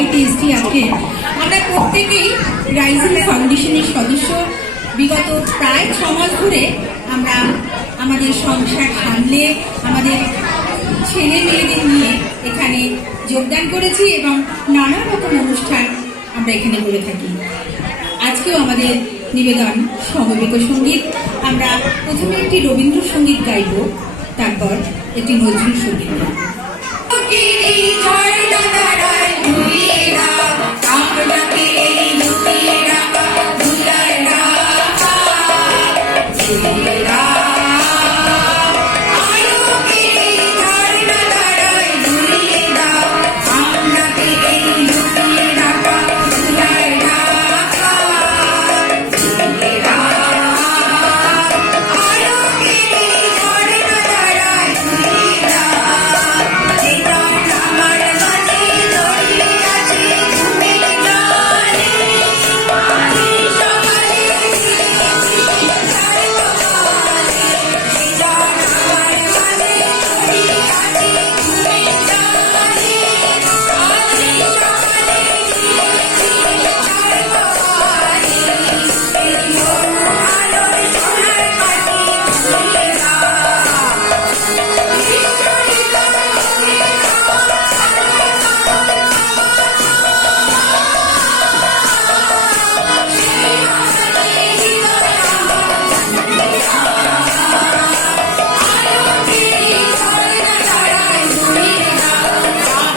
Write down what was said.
গাইতে এসেছি আজকে। আমরা প্রত্যেকেই রাইজিং ফাউন্ডেশনের সদস্য। বিগত প্রায় 6 মাস ধরে আমরা আমাদের সংসার সামলে আমাদের ছেলে মেয়েদের নিয়ে এখানে যোগদান করেছি এবং নানা রকম অনুষ্ঠান আমরা এখানে করে থাকি। আজকেও আমাদের নিবেদন সমবেত সঙ্গীত। আমরা প্রথমে একটি রবীন্দ্রসঙ্গীত গাইব, তারপর একটি নজরুল সঙ্গীত।